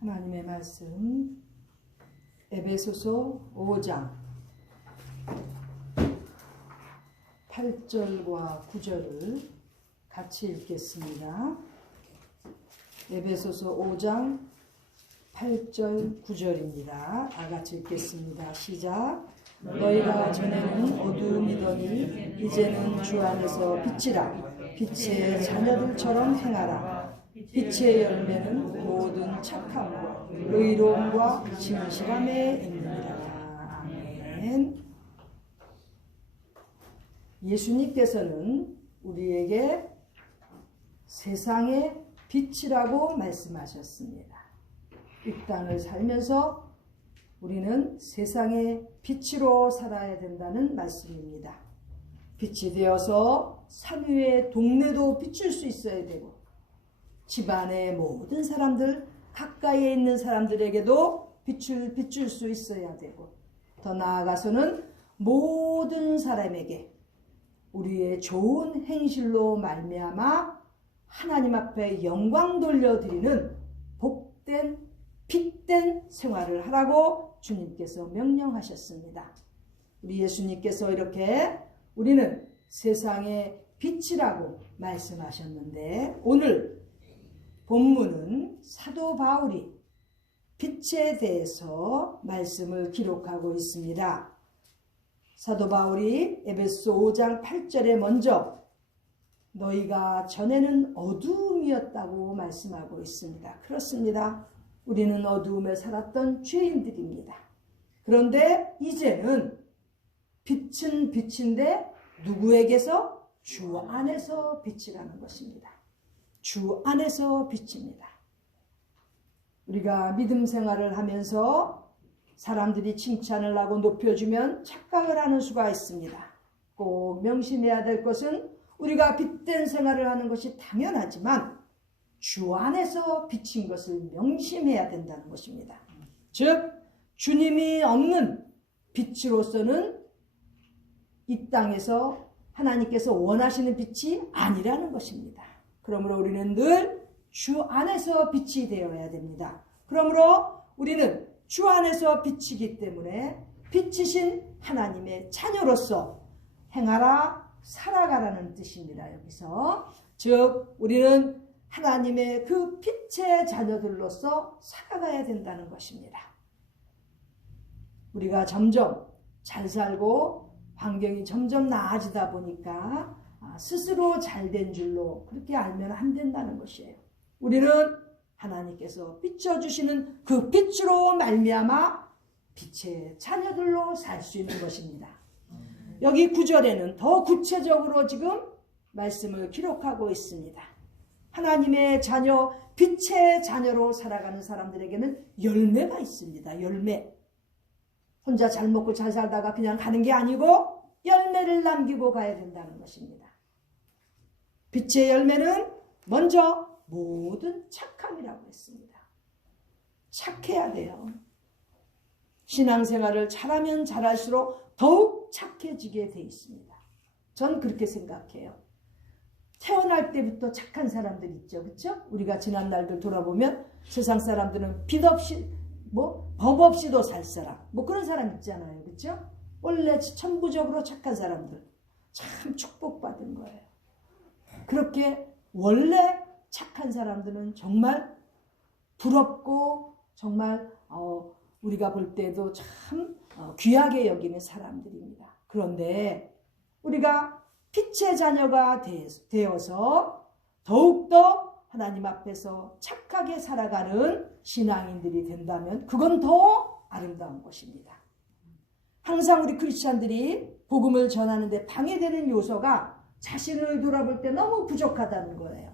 하나님의 말씀 에베소서 5장 8절과 9절을 같이 읽겠습니다. 에베소서 5장 8절 9절입니다. 다 같이 읽겠습니다. 시작. 너희가 전에는 어두움이더니 이제는 주 안에서 빛이라. 빛의 자녀들처럼 행하라. 빛의 열매는 모든 착함과 의로움과 진실함에 있느니라. 아멘. 예수님께서는 우리에게 세상의 빛이라고 말씀하셨습니다. 이 땅을 살면서 우리는 세상의 빛으로 살아야 된다는 말씀입니다. 빛이 되어서 산 위의 동네도 비출 수 있어야 되고, 집안의 모든 사람들, 가까이에 있는 사람들에게도 빛을 비출 수 있어야 되고, 더 나아가서는 모든 사람에게 우리의 좋은 행실로 말미암아 하나님 앞에 영광 돌려드리는 복된 빛된 생활을 하라고 주님께서 명령하셨습니다. 우리 예수님께서 이렇게 우리는 세상의 빛이라고 말씀하셨는데, 오늘 본문은 사도 바울이 빛에 대해서 말씀을 기록하고 있습니다. 사도 바울이 에베소 5장 8절에 먼저 너희가 전에는 어두움이었다고 말씀하고 있습니다. 그렇습니다. 우리는 어두움에 살았던 죄인들입니다. 그런데 이제는 빛은 빛인데 누구에게서? 주 안에서 빛이라는 것입니다. 주 안에서 빛입니다. 우리가 믿음 생활을 하면서 사람들이 칭찬을 하고 높여주면 착각을 하는 수가 있습니다. 꼭 명심해야 될 것은 우리가 빛된 생활을 하는 것이 당연하지만 주 안에서 비친 것을 명심해야 된다는 것입니다. 즉 주님이 없는 빛으로서는 이 땅에서 하나님께서 원하시는 빛이 아니라는 것입니다. 그러므로 우리는 늘 주 안에서 빛이 되어야 됩니다. 그러므로 우리는 주 안에서 빛이기 때문에 빛이신 하나님의 자녀로서 행하라, 살아가라는 뜻입니다. 여기서 즉 우리는 하나님의 그 빛의 자녀들로서 살아가야 된다는 것입니다. 우리가 점점 잘 살고 환경이 점점 나아지다 보니까 스스로 잘된 줄로 그렇게 알면 안 된다는 것이에요. 우리는 하나님께서 비춰주시는 그 빛으로 말미암아 빛의 자녀들로 살 수 있는 것입니다. 여기 9절에는 더 구체적으로 지금 말씀을 기록하고 있습니다. 하나님의 자녀, 빛의 자녀로 살아가는 사람들에게는 열매가 있습니다. 열매. 혼자 잘 먹고 잘 살다가 그냥 가는 게 아니고 열매를 남기고 가야 된다는 것입니다. 빛의 열매는 먼저 모든 착함이라고 했습니다. 착해야 돼요. 신앙생활을 잘하면 잘할수록 더욱 착해지게 돼 있습니다. 전 그렇게 생각해요. 태어날 때부터 착한 사람들 있죠. 그렇죠? 우리가 지난 날들 돌아보면 세상 사람들은 빚 없이 법 없이도 살 사람 그런 사람 있잖아요. 그렇죠? 원래 천부적으로 착한 사람들 참 축복받은 거예요. 그렇게 원래 착한 사람들은 정말 부럽고 정말 우리가 볼 때도 참 귀하게 여기는 사람들입니다. 그런데 우리가 빛의 자녀가 되어서 더욱더 하나님 앞에서 착하게 살아가는 신앙인들이 된다면 그건 더 아름다운 것입니다. 항상 우리 크리스찬들이 복음을 전하는데 방해되는 요소가 자신을 돌아볼 때 너무 부족하다는 거예요.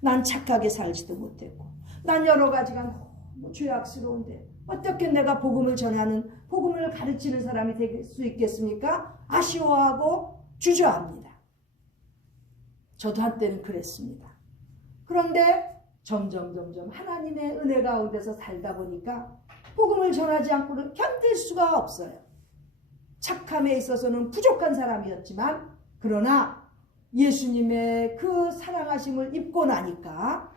난 착하게 살지도 못했고 난 여러 가지가 너무 죄악스러운데 어떻게 내가 복음을 전하는, 복음을 가르치는 사람이 될 수 있겠습니까? 아쉬워하고 주저합니다. 저도 한때는 그랬습니다. 그런데 점점 하나님의 은혜 가운데서 살다 보니까 복음을 전하지 않고는 견딜 수가 없어요. 착함에 있어서는 부족한 사람이었지만 그러나 예수님의 그 사랑하심을 입고 나니까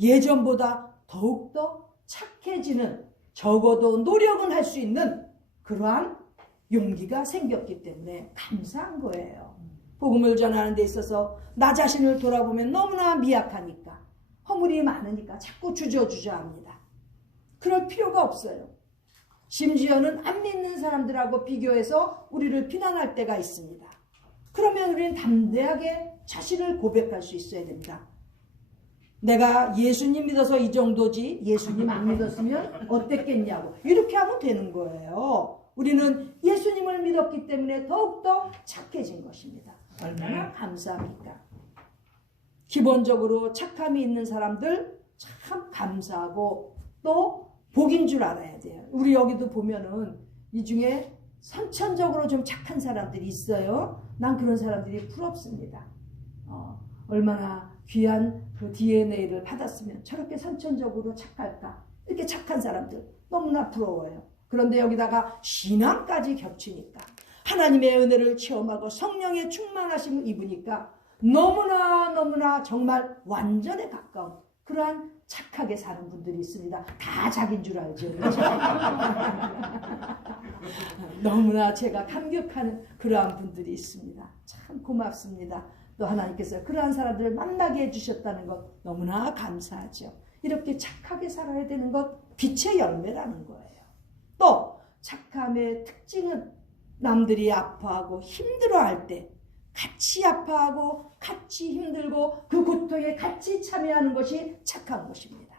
예전보다 더욱더 착해지고 착해지는, 적어도 노력은 할 수 있는 그러한 용기가 생겼기 때문에 감사한 거예요. 복음을 전하는 데 있어서 나 자신을 돌아보면 너무나 미약하니까, 허물이 많으니까 자꾸 주저주저합니다. 그럴 필요가 없어요. 심지어는 안 믿는 사람들하고 비교해서 우리를 비난할 때가 있습니다. 그러면 우리는 담대하게 자신을 고백할 수 있어야 됩니다. 내가 예수님 믿어서 이 정도지 예수님 안 믿었으면 어땠겠냐고 이렇게 하면 되는 거예요. 우리는 예수님을 믿었기 때문에 더욱더 착해진 것입니다. 얼마나 감사합니까? 기본적으로 착함이 있는 사람들 참 감사하고 또 복인 줄 알아야 돼요. 우리 여기도 보면은 이 중에 선천적으로 좀 착한 사람들이 있어요. 난 그런 사람들이 부럽습니다. 얼마나 귀한 그 DNA를 받았으면 저렇게 선천적으로 착할까? 이렇게 착한 사람들 너무나 부러워요. 그런데 여기다가 신앙까지 겹치니까, 하나님의 은혜를 체험하고 성령의 충만하심을 입으니까 너무나 정말 완전에 가까운 그러한 착하게 사는 분들이 있습니다. 다 자기인 줄 알죠. 그렇죠? 너무나 제가 감격하는 그러한 분들이 있습니다. 참 고맙습니다. 또 하나님께서 그러한 사람들을 만나게 해주셨다는 것 너무나 감사하죠. 이렇게 착하게 살아야 되는 것 빛의 열매라는 거예요. 또 착함의 특징은 남들이 아파하고 힘들어할 때 같이 아파하고 같이 힘들고 그 고통에 같이 참여하는 것이 착한 것입니다.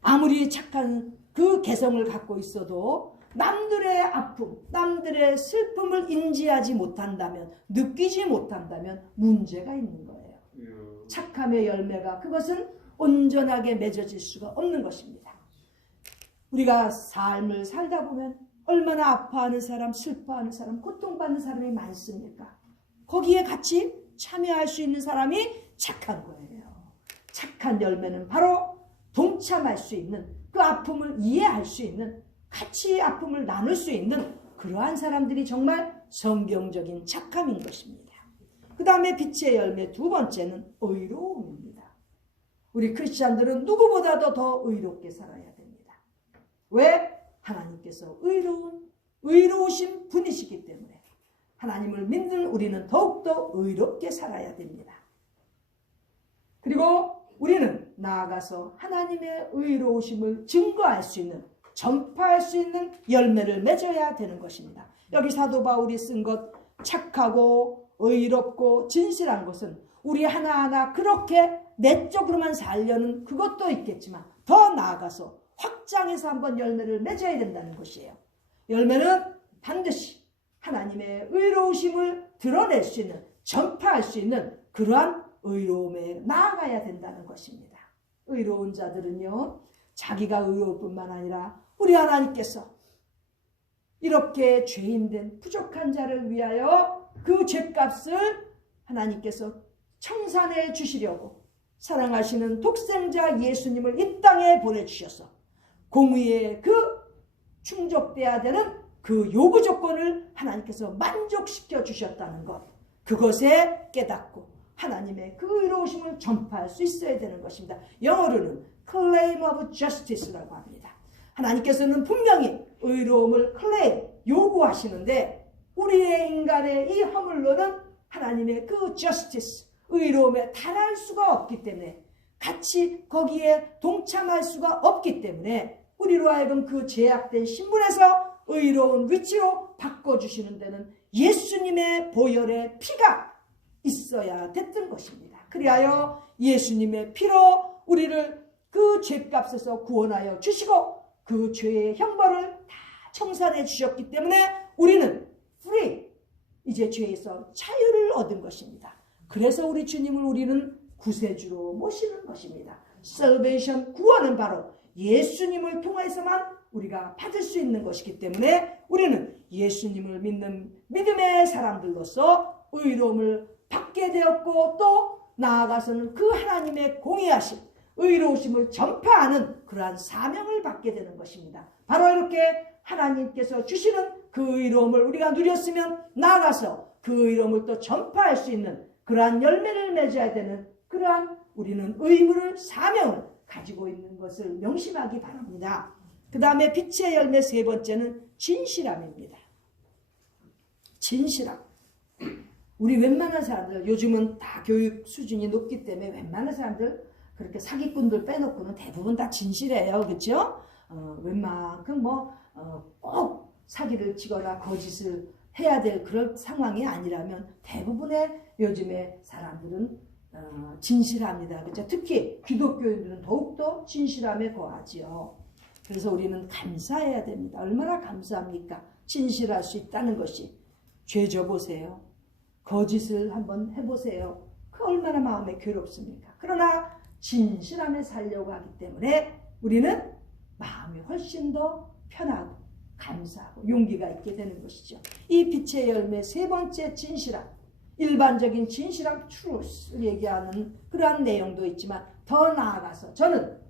아무리 착한 그 개성을 갖고 있어도 남들의 아픔, 남들의 슬픔을 인지하지 못한다면, 느끼지 못한다면 문제가 있는 거예요. 착함의 열매가 그것은 온전하게 맺어질 수가 없는 것입니다. 우리가 삶을 살다 보면 얼마나 아파하는 사람, 슬퍼하는 사람, 고통받는 사람이 많습니까? 거기에 같이 참여할 수 있는 사람이 착한 거예요. 착한 열매는 바로 동참할 수 있는, 그 아픔을 이해할 수 있는, 같이 아픔을 나눌 수 있는 그러한 사람들이 정말 성경적인 착함인 것입니다. 그 다음에 빛의 열매 두 번째는 의로움입니다. 우리 크리스찬들은 누구보다도 더 의롭게 살아야 됩니다. 왜? 하나님께서 의로우신 분이시기 때문에 하나님을 믿는 우리는 더욱더 의롭게 살아야 됩니다. 그리고 우리는 나아가서 하나님의 의로우심을 증거할 수 있는, 전파할 수 있는 열매를 맺어야 되는 것입니다. 여기 사도 바울이 쓴 것, 착하고 의롭고 진실한 것은 우리 하나하나 그렇게 내적으로만 살려는 그것도 있겠지만 더 나아가서 확장해서 한번 열매를 맺어야 된다는 것이에요. 열매는 반드시 하나님의 의로우심을 드러낼 수 있는, 전파할 수 있는 그러한 의로움에 나아가야 된다는 것입니다. 의로운 자들은요, 자기가 의로울 뿐만 아니라 우리 하나님께서 이렇게 죄인된 부족한 자를 위하여 그 죄값을 하나님께서 청산해 주시려고 사랑하시는 독생자 예수님을 이 땅에 보내주셔서 공의에 그 충족돼야 되는 그 요구 조건을 하나님께서 만족시켜 주셨다는 것, 그것에 깨닫고 하나님의 그 의로우심을 전파할 수 있어야 되는 것입니다. 영어로는 claim of justice라고 합니다. 하나님께서는 분명히 의로움을 claim, 요구하시는데 우리의 인간의 이 허물로는 하나님의 그 justice, 의로움에 달할 수가 없기 때문에, 같이 거기에 동참할 수가 없기 때문에 우리로 하여금 그 제약된 신분에서 의로운 위치로 바꿔주시는 데는 예수님의 보혈의 피가 있어야 됐던 것입니다. 그리하여 예수님의 피로 우리를 그 죄값에서 구원하여 주시고 그 죄의 형벌을 다 청산해 주셨기 때문에 우리는 free, 이제 죄에서 자유를 얻은 것입니다. 그래서 우리 주님을 우리는 구세주로 모시는 것입니다. salvation, 구원은 바로 예수님을 통해서만 우리가 받을 수 있는 것이기 때문에 우리는 예수님을 믿는 믿음의 사람들로서 의로움을 받게 되었고, 또 나아가서는 그 하나님의 공의하심, 의로우심을 전파하는 그러한 사명을 받게 되는 것입니다. 바로 이렇게 하나님께서 주시는 그 의로움을 우리가 누렸으면 나아가서 그 의로움을 또 전파할 수 있는 그러한 열매를 맺어야 되는 그러한 우리는 의무를, 사명을 가지고 있는 것을 명심하기 바랍니다. 되겠습니다. 그 다음에 빛의 열매 세 번째는 진실함입니다. 진실함. 우리 웬만한 사람들, 요즘은 다 교육 수준이 높기 때문에 웬만한 사람들, 그렇게 사기꾼들 빼놓고는 대부분 다 진실해요. 그렇죠? 웬만큼 꼭 사기를 치거나 거짓을 해야 될 그런 상황이 아니라면 대부분의 요즘의 사람들은 진실합니다. 그렇죠? 특히 기독교인들은 더욱더 진실함에 거하지요. 그래서 우리는 감사해야 됩니다. 얼마나 감사합니까? 진실할 수 있다는 것이. 죄 져보세요. 거짓을 한번 해보세요. 그 얼마나 마음에 괴롭습니까? 그러나 진실함에 살려고 하기 때문에 우리는 마음이 훨씬 더 편하고 감사하고 용기가 있게 되는 것이죠. 이 빛의 열매 세 번째 진실함. 일반적인 진실함, truth를 얘기하는 그러한 내용도 있지만 더 나아가서 저는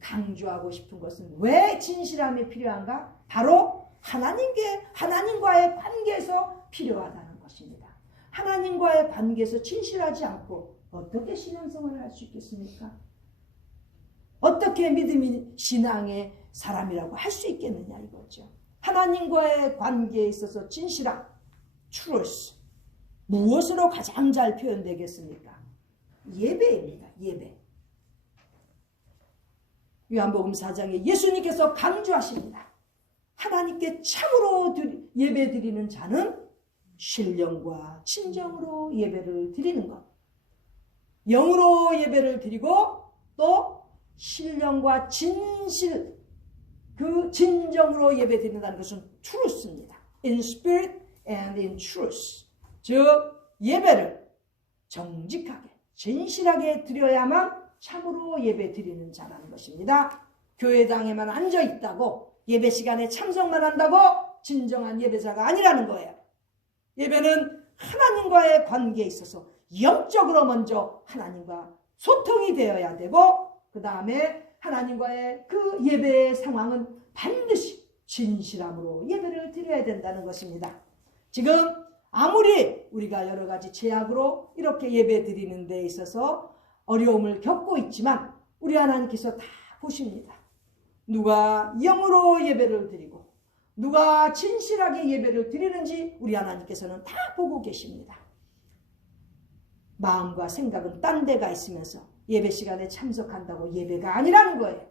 강조하고 싶은 것은 왜 진실함이 필요한가? 바로 하나님과의 관계에서 필요하다는 것입니다. 하나님과의 관계에서 진실하지 않고 어떻게 신앙생활을 할 수 있겠습니까? 어떻게 믿음이 신앙의 사람이라고 할 수 있겠느냐 이거죠. 하나님과의 관계에 있어서 진실함, truth. 무엇으로 가장 잘 표현되겠습니까? 예배입니다. 예배. 요한복음 4장에 예수님께서 강조하십니다. 하나님께 참으로 예배 드리는 자는 신령과 진정으로 예배를 드리는 것. 영으로 예배를 드리고 또 신령과 진실, 그 진정으로 예배 드린다는 것은 truth입니다. In spirit and in truth. 즉 예배를 정직하게 진실하게 드려야만 참으로 예배 드리는 자라는 것입니다. 교회당에만 앉아 있다고 예배 시간에 참석만 한다고 진정한 예배자가 아니라는 거예요. 예배는 하나님과의 관계에 있어서 영적으로 먼저 하나님과 소통이 되어야 되고 그 다음에 하나님과의 그 예배의 상황은 반드시 진실함으로 예배를 드려야 된다는 것입니다. 지금 아무리 우리가 여러 가지 제약으로 이렇게 예배 드리는 데 있어서 어려움을 겪고 있지만 우리 하나님께서 다 보십니다. 누가 영으로 예배를 드리고 누가 진실하게 예배를 드리는지 우리 하나님께서는 다 보고 계십니다. 마음과 생각은 딴 데가 있으면서 예배 시간에 참석한다고 예배가 아니라는 거예요.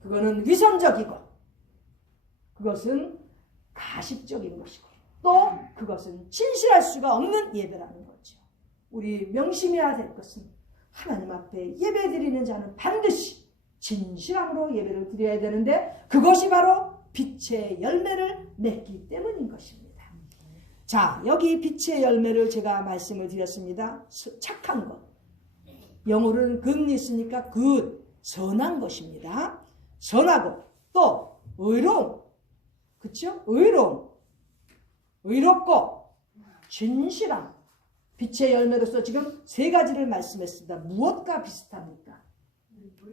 그거는 위선적이고 그것은 가식적인 것이고 또 그것은 진실할 수가 없는 예배라는 거죠. 우리 명심해야 될 것은 하나님 앞에 예배 드리는 자는 반드시 진실함으로 예배를 드려야 되는데 그것이 바로 빛의 열매를 맺기 때문인 것입니다. 자, 여기 빛의 열매를 제가 말씀을 드렸습니다. 착한 것. 영어로는 good이 있으니까 good, 선한 것입니다. 선하고 또 의로움. 그렇죠? 의로움. 의롭고 진실함. 빛의 열매로서 지금 세 가지를 말씀했습니다. 무엇과 비슷합니까?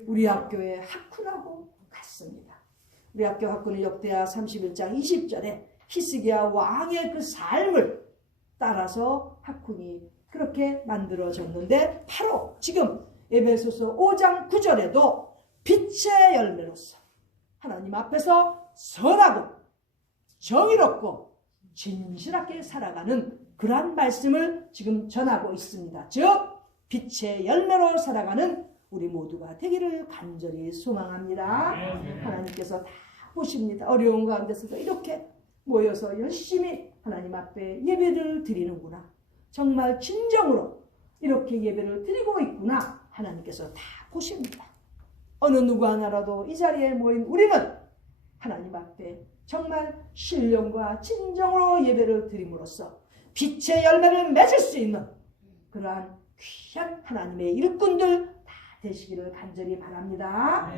우리 학교의 학훈하고 같습니다. 우리 학교 학훈은 역대하 31장 20절에 히스기야 왕의 그 삶을 따라서 학훈이 그렇게 만들어졌는데 바로 지금 에베소서 5장 9절에도 빛의 열매로서 하나님 앞에서 선하고 정의롭고 진실하게 살아가는 그러한 말씀을 지금 전하고 있습니다. 즉 빛의 열매로 살아가는 우리 모두가 되기를 간절히 소망합니다. 하나님께서 다 보십니다. 어려운 가운데서도 이렇게 모여서 열심히 하나님 앞에 예배를 드리는구나. 정말 진정으로 이렇게 예배를 드리고 있구나. 하나님께서 다 보십니다. 어느 누구 하나라도 이 자리에 모인 우리는 하나님 앞에 정말 신령과 진정으로 예배를 드림으로써 빛의 열매를 맺을 수 있는 그러한 귀한 하나님의 일꾼들 다 되시기를 간절히 바랍니다.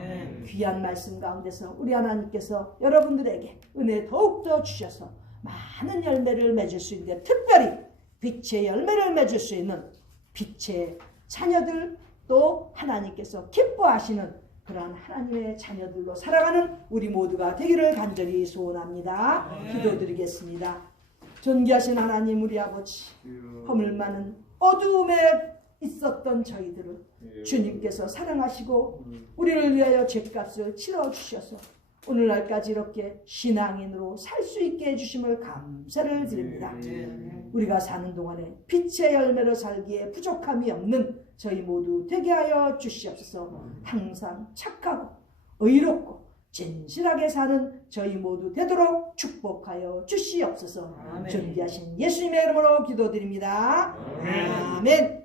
귀한 말씀 가운데서 우리 하나님께서 여러분들에게 은혜 더욱더 주셔서 많은 열매를 맺을 수 있는데 특별히 빛의 열매를 맺을 수 있는 빛의 자녀들 또 하나님께서 기뻐하시는 그러한 하나님의 자녀들로 살아가는 우리 모두가 되기를 간절히 소원합니다. 기도드리겠습니다. 존귀하신 하나님 우리 아버지, 허물 많은 어두움의 있었던 저희들을 주님께서 사랑하시고 우리를 위하여 죄값을 치러주셔서 오늘날까지 이렇게 신앙인으로 살 수 있게 해주심을 감사를 드립니다. 우리가 사는 동안에 빛의 열매로 살기에 부족함이 없는 저희 모두 되게 하여 주시옵소서. 항상 착하고 의롭고 진실하게 사는 저희 모두 되도록 축복하여 주시옵소서. 존귀하신 예수님의 이름으로 기도드립니다. 아멘.